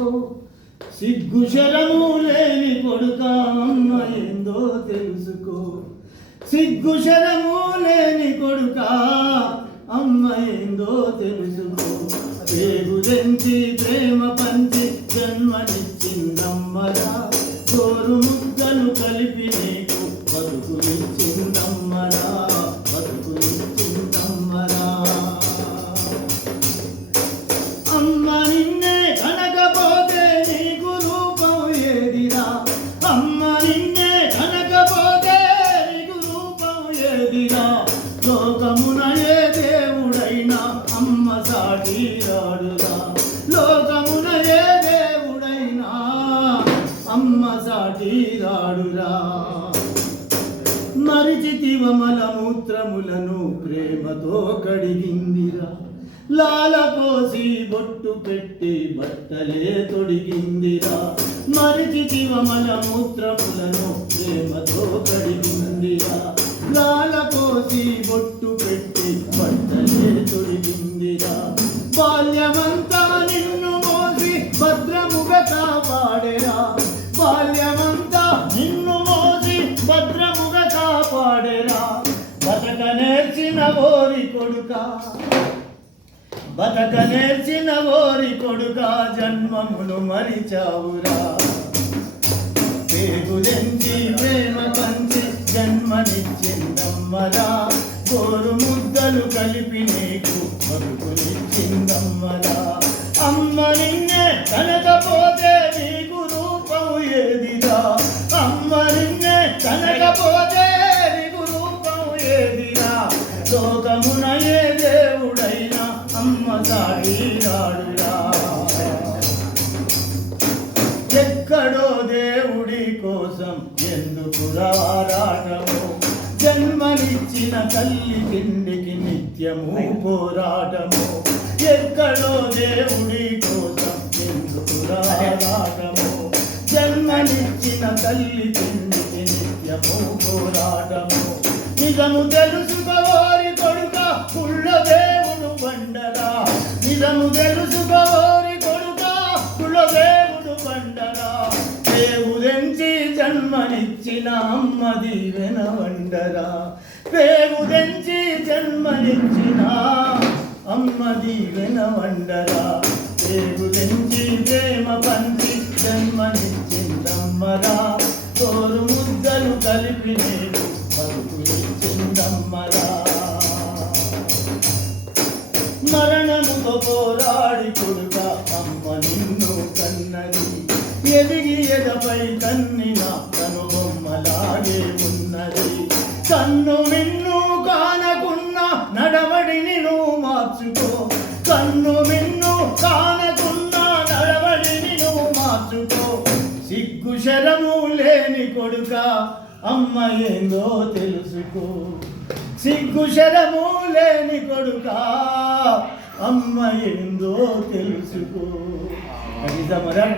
తెలుసుకో. సిగ్గు శరము లేని కొడుక అమ్మ ఏందో తెలుసుకో. సిగ్గు శరము లేని కొడుక అమ్మ ఏందో తెలుసుకో. పేగుదెంచి ప్రేమ పంచి జన్మనిచ్చిందమ్మరా. గోరు ముద్దలు కలిపి నీకు బతుకునిచ్చిందమ్మరా. బతుకునిచ్చిందమ్మరా. అమ్మ నిన్నే కనకపోతే నీకు రూపం ఏదిరా. అమ్మ నిన్నే కనకపోతే నీకు రూపం ఏదిరా. లోకమున ఏ దేవుడైనా అమ్మ సాటి రాడురా. లోకమున ఏ దేవుడైనా అమ్మ సాటి రాడురా. మరిచితివ మలమూత్రములను ప్రేమతో కడిగిందిరా. లాల పోసి బొట్టు పెట్టి బట్టలే తొడిగిందిరా. మరిచితివ మలమూత్రములను ప్రేమతో కడిగిందిరా. లాల పోసి బొట్టు పెట్టి బట్టలే తొడిగిందిరా. బాల్యమంతా నిన్ను మోసి భద్రముగా కాపాడేరా. బాల్యమంతా నిన్ను మోసి భద్రముగా కాపాడేరా. బతక నేర్చిన ఓరి కొడుక. బతక నేర్చిన ఓరి కొడుక జన్మమును మరిచావురా. పేగుదెంచి ప్రేమ పంచి జన్మనిచ్చిందమ్మరా. గోరు ముద్దలు కలిపి నీకు బతుకునిచ్చిందమ్మరా. అమ్మ నిన్నే కనకపోతే నీకు రూపం ఏదిరా. అమ్మ నిన్నే కనకపోతే నీకు రూపం ఏదిరా. లోకమున ఏ దేవుడైనా అమ్మ సాటి రాడురా. ఎక్కడో దేవుడి కోసం ఎందుకు రారాటము. జన్మనిచ్చిన తల్లి తిండికి నిత్యము పోరాటము. ఎక్కడో దేవుడి కోసం ఎందుకు రారాటము. జన్మనిచ్చిన తల్లి తిండికి నిత్యము పోరాటము. నిజము తెలుసుకోరి కొడుక కుళ్ళ దేవుడు బండరా. నిజము తెలుసుకోరి కొడుక కుళ్ళ దేవుడు బండరా. పేగుదెంచి జన్మనిచ్చిన అమ్మ దీవెన వండరా. పేగుదెంచి జన్మనిచ్చిన అమ్మ దీవెన వండరా. పేగుదెంచి ప్రేమ పంచి జన్మనిచ్చిందమ్మరా. తోరు ముద్దలు కలిపి నీకు బతుకునిచ్చిందమ్మరా. మరణముతో పోరాడి కొడుక అమ్మ నిన్ను కన్నది. ఎదిగి ఎదపై కన్నిన కనుబొమ్మలాగే ఉన్నది. కన్ను మిన్ను కానకున్న నడవడిని నువ్వు మార్చుకో. కన్ను మిన్ను కానకున్న నడవడిని నువ్వు మార్చుకో. సిగ్గు శరము లేని కొడుక అమ్మ ఏందో తెలుసుకో. సిగ్గు శరము లేని కొడుక అమ్మ ఏందో తెలుసుకో. అది సమర